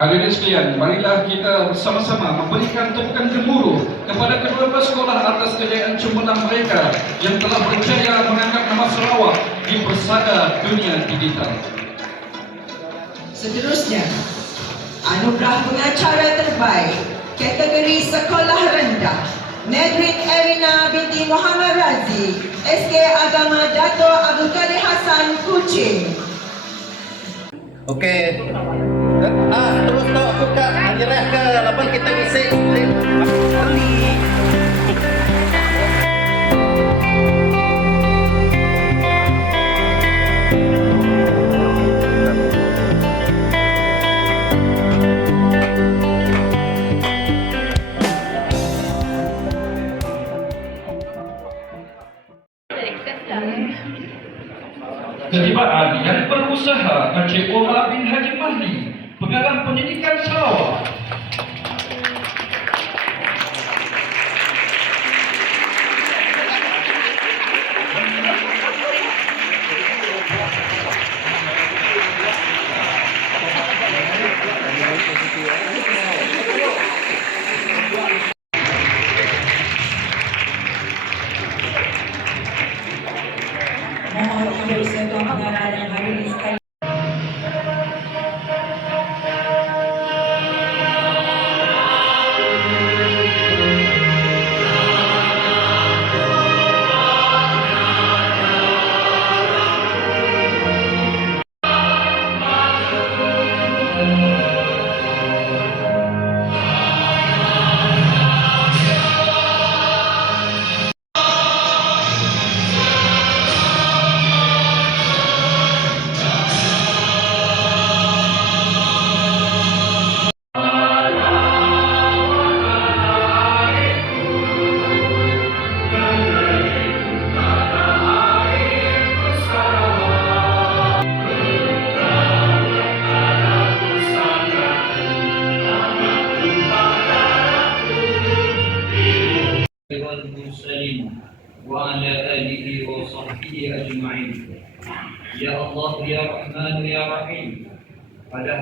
Hadirin sekalian, marilah kita bersama-sama memberikan tepukan gemuruh kepada kedua-dua sekolah atas kejayaan cemerlang mereka yang telah berjaya mengangkat nama Sarawak di persada dunia digital. Seterusnya, anugerah pengacara terbaik kategori sekolah rendah Medrin Erina binti Muhammad Razi SK Agama Dato' Abdul Kadir Hassan Kuching Okey. Ah, Gusto ako ka, ang irah ka, laban kita ngisi. Kali. よろしくお願いします。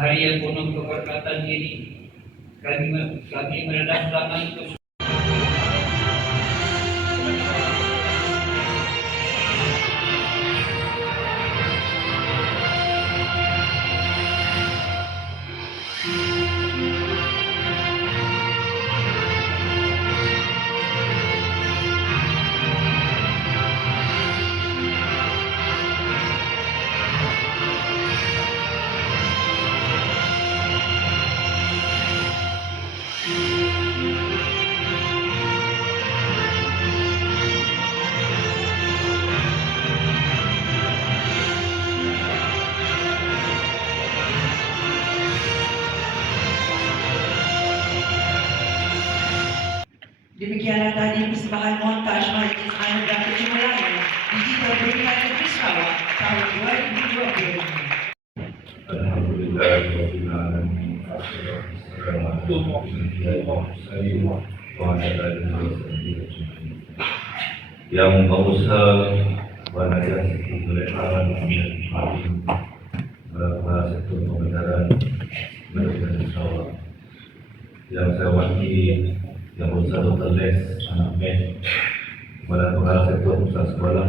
हरियाणा कोनो खबर का तंजीरी कर्मी कर्मी मरणा का नाम Yang berusaha Wanajah Siti Keleparan Amin Amin Beberapa sektor pemerintahan Mereka Sarawak Yang saya wakili Yang berusaha Dr. Les Anak Ben Kepada pengarah sektor pusat sekolah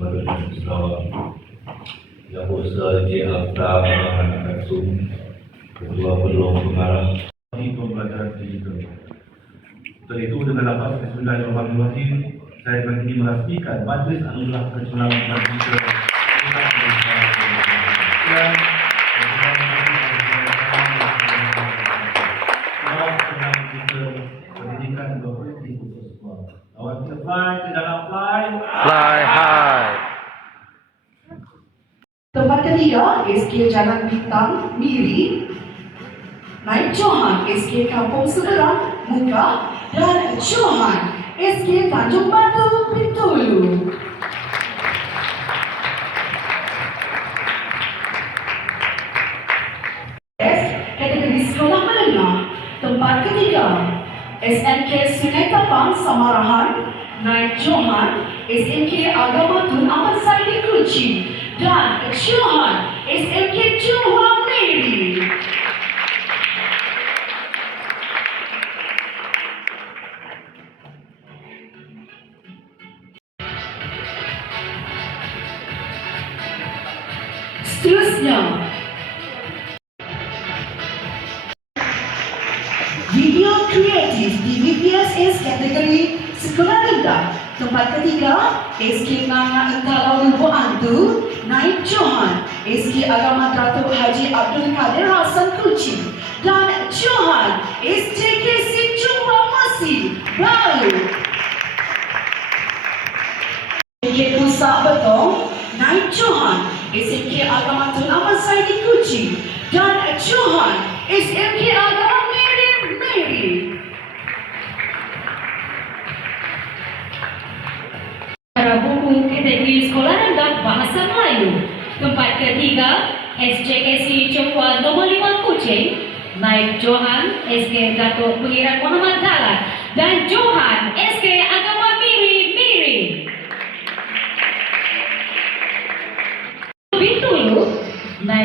Mereka Sarawak yang berusaha di Alta Anak Katsum Ketua Peluang Pengarah. Ini pembelajaran digital Untuk itu dengan lafaz Bismillahirrahmanirrahim Saya ingin memastikan Majlis Anugerah Keculangan Digital Jalan Bintang, Miri. Naik Johan, SK Kampung Seberang, Muka. Dan Johan, SK Tanjung Batu, Bintulu. Kategori sekolah menengah. Tempat ketiga, SMK Sungai Tapang, Samarahan. Naik Johan, SMK Agama Tun Ahmad Saidi Kuching. Dan Johan, SMK Johor Navy. SMK Agama Tun Ahmad Saidi Kuching, dan Johan, SMK Agama Mary Mary. Cara buku kategori sekolah rendah bahasa Melayu. Tempat ketiga, SJKC Cengkuan nombor 5 Kuching, Naib Johan, SK Datuk Pengiran Muhammad Dalat, dan Johan,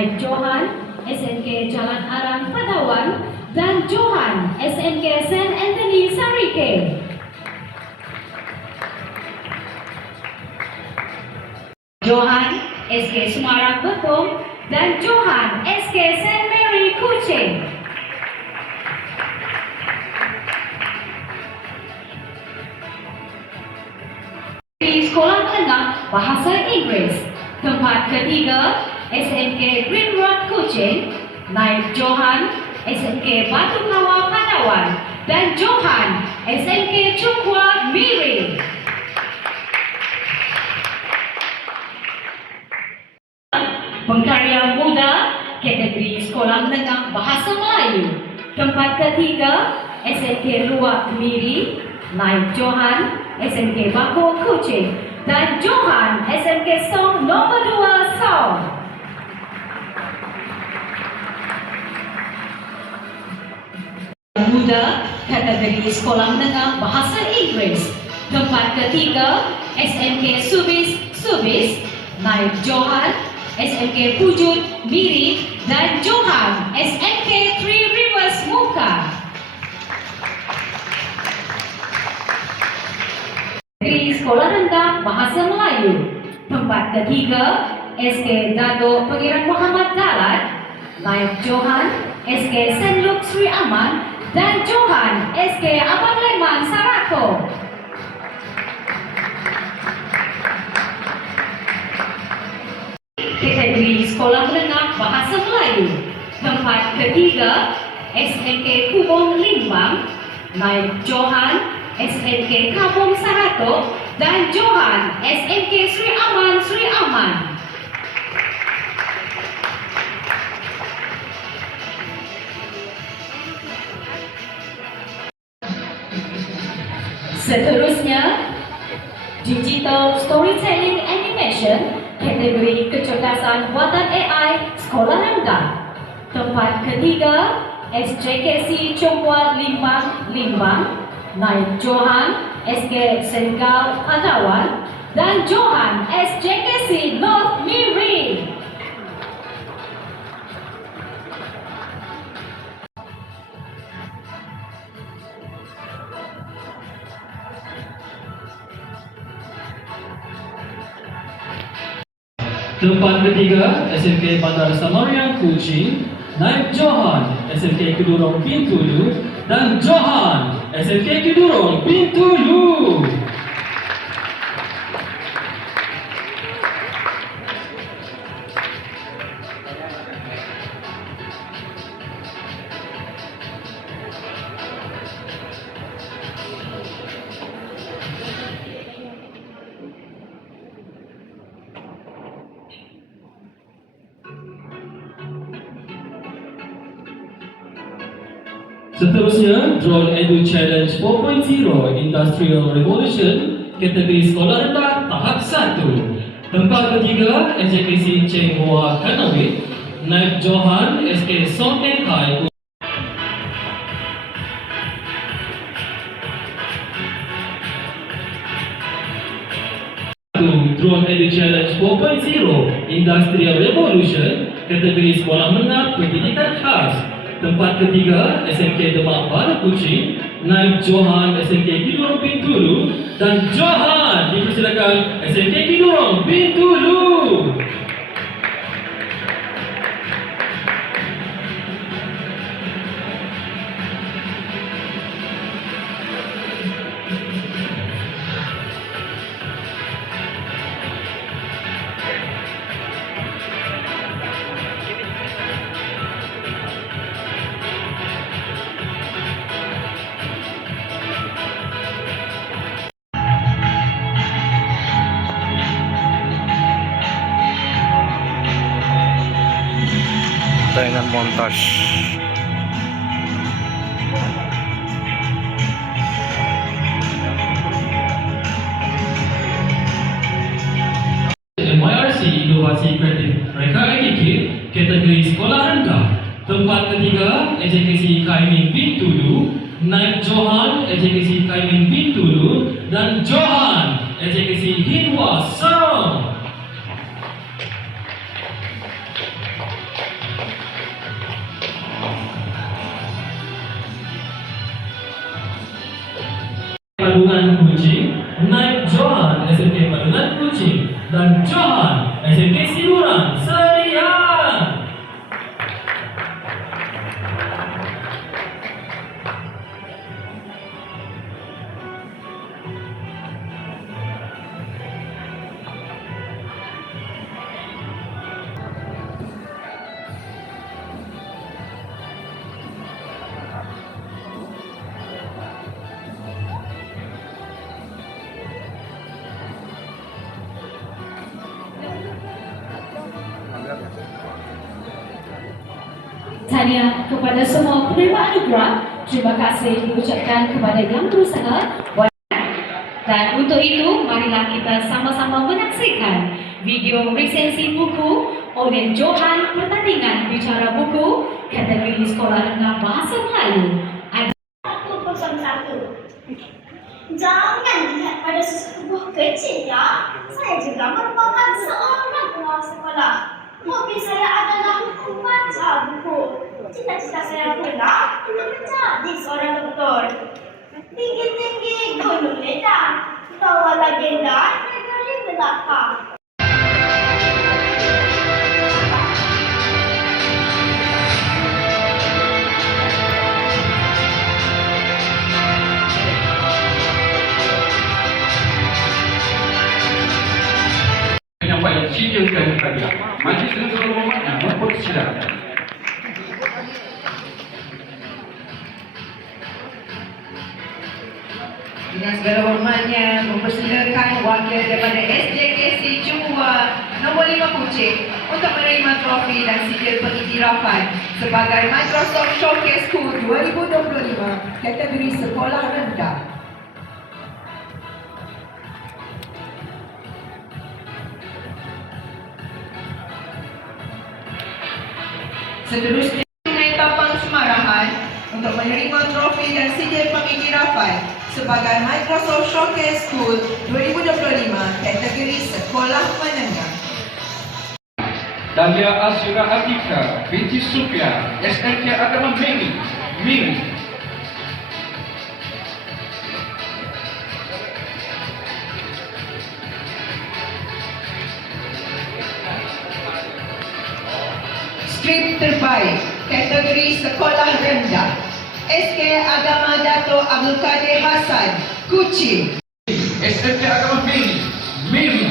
Naib Johan, SMK Jalan Arang Padawan, dan Johan, SMK St. Anthony Sarike. Johan SK Semarang Betong dan Johan SK St. Mary Kuching. Di Sekolah Menengah Bahasa Inggeris. Tempat ketiga SMK Green Road Kuching, Naib Johan SMK Batu Kawah Padawan dan Johan SMK Chukwa Miri. Pengkarya muda kategori Sekolah Menengah Bahasa Melayu. Tempat ketiga SMK Luak Miri, Naib Johan, SMK Bako Kuching dan Johan SMK Song nombor 2 Song. Muda kategori Sekolah Menengah Bahasa Inggeris. Tempat ketiga SMK Subis Subis, Naib Johan, SMK Pujut Miri dan Johan SMK Three Rivers Muka. Negeri Sekolah Rendah Bahasa Melayu. Tempat ketiga SK Dato' Pengiran Muhammad Dalat, Naib Johan, SK St. Luke Sri Aman dan Johan SK Abang Leman Sarako. kategori Sekolah Menengah Bahasa Melayu. Tempat ketiga, SMK Kubong Limbang, Naib Johan, SMK Kampung Sarato, dan Johan, SMK Sri Aman Sri Aman. Seterusnya, Digital Storytelling Animation kategori kecerdasan buatan AI sekolah rendah. Tempat ketiga SJKC Chongwa Limbang Limbang, Naib Johan SK Senegal Padawan dan Johan SJKC North Miri. Tempat ketiga, SMK Bandar Samarian Kuching, Naib Johan, SMK Kedurong Bintulu, dan Johan, SMK Kedurong Bintulu. Industrial Revolution kategori sekolah rendah tahap 1. Tempat ketiga, SJKC Cheng Hoa Kanawit, Naib Johan, SK Song and Hai. Drone Edu Challenge 4.0 Industrial Revolution kategori sekolah menengah pendidikan khas Tempat ketiga SMK Demak Baru Kuching Naib Johan SMK Kidurong Bintulu dan Johan dipersilakan SMK Kidurong Bintulu montas. MYRC Inovasi Kreatif Mereka IDK kategori sekolah rendah. Tempat ketiga Edukasi Kaimin Bintulu Naib Johan Edukasi Kaimin Bintulu Dan Johan Edukasi Hinwa Sarang Tahniah kepada semua penerima anugerah. Terima kasih diucapkan kepada yang berusaha. Dan untuk itu, marilah kita sama-sama menyaksikan video resensi buku oleh Johan Pertandingan Bicara Buku kategori Sekolah Rendah Bahasa Melayu. Cita-cita saya pula untuk menjadi seorang doktor. Tinggi-tinggi gunung ledang. Tawa legenda negeri belakang. Penyampaian sidang dan hadiah. Majlis dengan seluruh hormatnya mempersilakan. Dengan segala hormatnya, mempersilakan wakil daripada SJKC Cungwa nombor 5 Kuching untuk menerima trofi dan sijil pengiktirafan sebagai Microsoft Showcase School 2025 kategori sekolah rendah. Seterusnya, Sungai Tapang Semarahan untuk menerima trofi dan sijil pengiktirafan sebagai Microsoft Showcase School 2025 kategori sekolah menengah. Dahlia Asyura Atika binti Sufia SMK Agama Mimi Mimi Strip terbaik kategori sekolah rendah SK Agama Dato Abdul Kadir Hassan Kuching. SMK Agama Mimi Mimi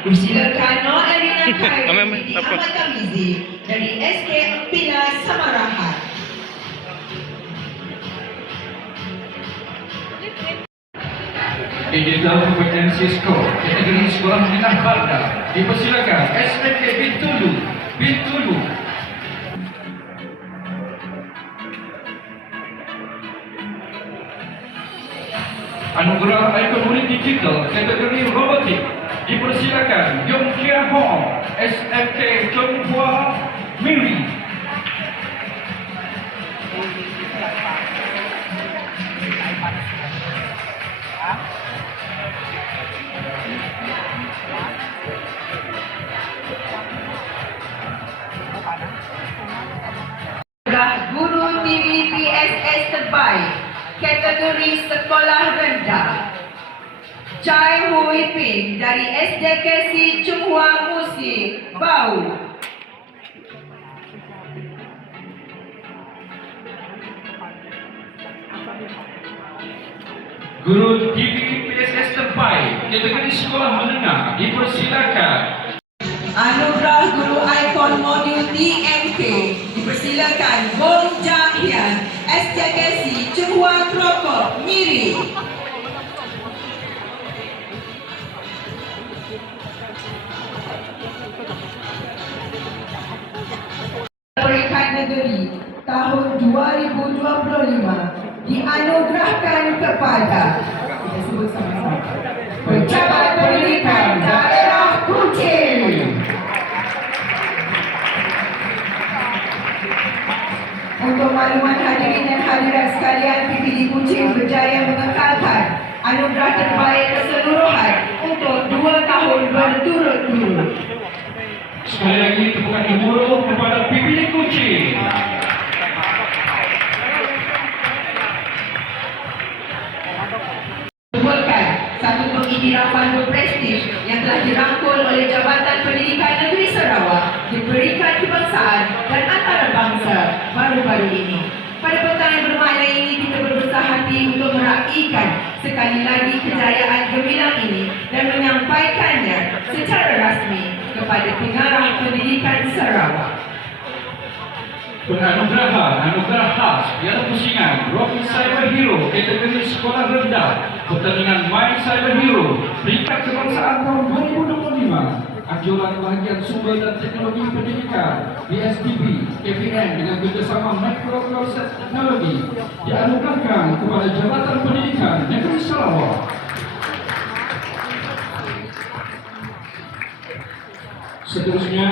Bandar Persilakan Noor Erina Khairi. binti Ahmad Tamizi dari SK Empina Samarahan Digital Kompetensi Score kategori sekolah menengah Balda dipersilakan SMK Bintulu Bintulu. Anugerah Ekonomi Digital kategori robotik E por si acaso, dari SDKC Chunghua Musik, Bau. Guru TV PSS terbaik kategori sekolah menengah dipersilakan. Anugerah Guru Ikon Modul DMK dipersilakan Bong 2025 dianugerahkan kepada Pejabat Pendidikan Daerah Kuching. Untuk makluman hadirin dan hadirat sekalian PPD Kuching berjaya mengekalkan anugerah terbaik keseluruhan untuk dua tahun berturut-turut. Sekali lagi tepukan gemuruh kepada PPD Kuching. Satu pengiktirafan berprestij yang telah dirangkul oleh Jabatan Pendidikan Negeri Sarawak di Peringkat Kebangsaan dan Antarabangsa baru-baru ini. Pada petang yang bermakna ini, kita berbesar hati untuk meraihkan sekali lagi kejayaan gemilang ini dan menyampaikannya secara rasmi kepada Pengarah Pendidikan Sarawak. Penganugerahan anugerah khas Piala Pusingan Rocky Cyber Hero kategori sekolah rendah pertandingan My Cyber Hero peringkat kebangsaan tahun 2025 anjuran bahagian sumber dan teknologi pendidikan BSDB KPN dengan kerjasama Microprocess Technology dianugerahkan kepada Jabatan Pendidikan Negeri Sarawak. Seterusnya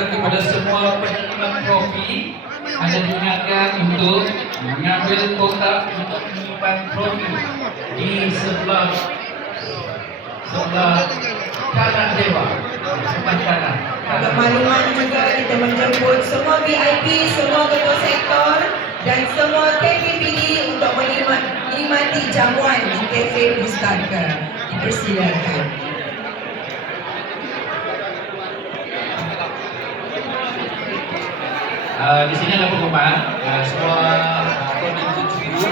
Peringatan kepada semua penerima trofi Anda diingatkan untuk mengambil kotak untuk menyimpan trofi di sebelah sebelah kanan dewa sebelah kanan Untuk makluman juga kita menjemput semua VIP, semua ketua sektor dan semua KPPD untuk menikmati, jamuan di Cafe Pustaka. Dipersilakan. Uh, di sini ada pengumuman uh, semua uh, koordinator cikgu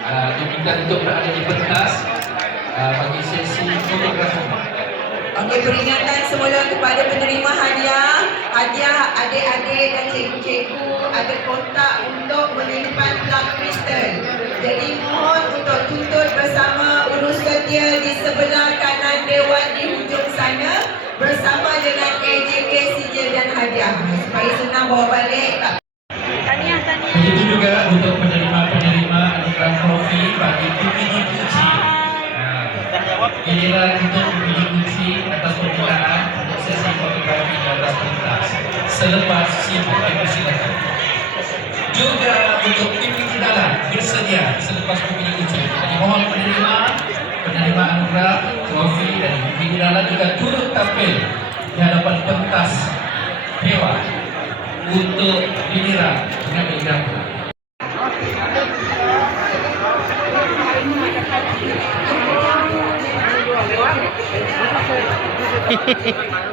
uh, diminta untuk berada di pentas uh, bagi sesi fotografi. Okey, peringatan semula kepada penerima hadiah. Hadiah adik-adik dan cikgu-cikgu ada kotak untuk menyimpan plug kristal. Jadi mohon untuk tuntut bersama urus setia di sebelah kanan dewan di hujung sana bersama dengan sijil dan hadiah supaya senang bawa balik tak Begitu juga untuk penerima-penerima anugerah trofi bagi PPD Kunci. Uh, inilah untuk PPD Kunci atas pembinaan untuk sesi fotografi di atas pentas. Selepas sibuk dipersilakan. Juga untuk PPD dalam bersedia selepas PPD Kunci. Jadi mohon penerima penerima anugerah trofi dan PPD dalam juga turut tampil di hadapan pentas dewa untuk giliran dengan diganggu. Hehehe.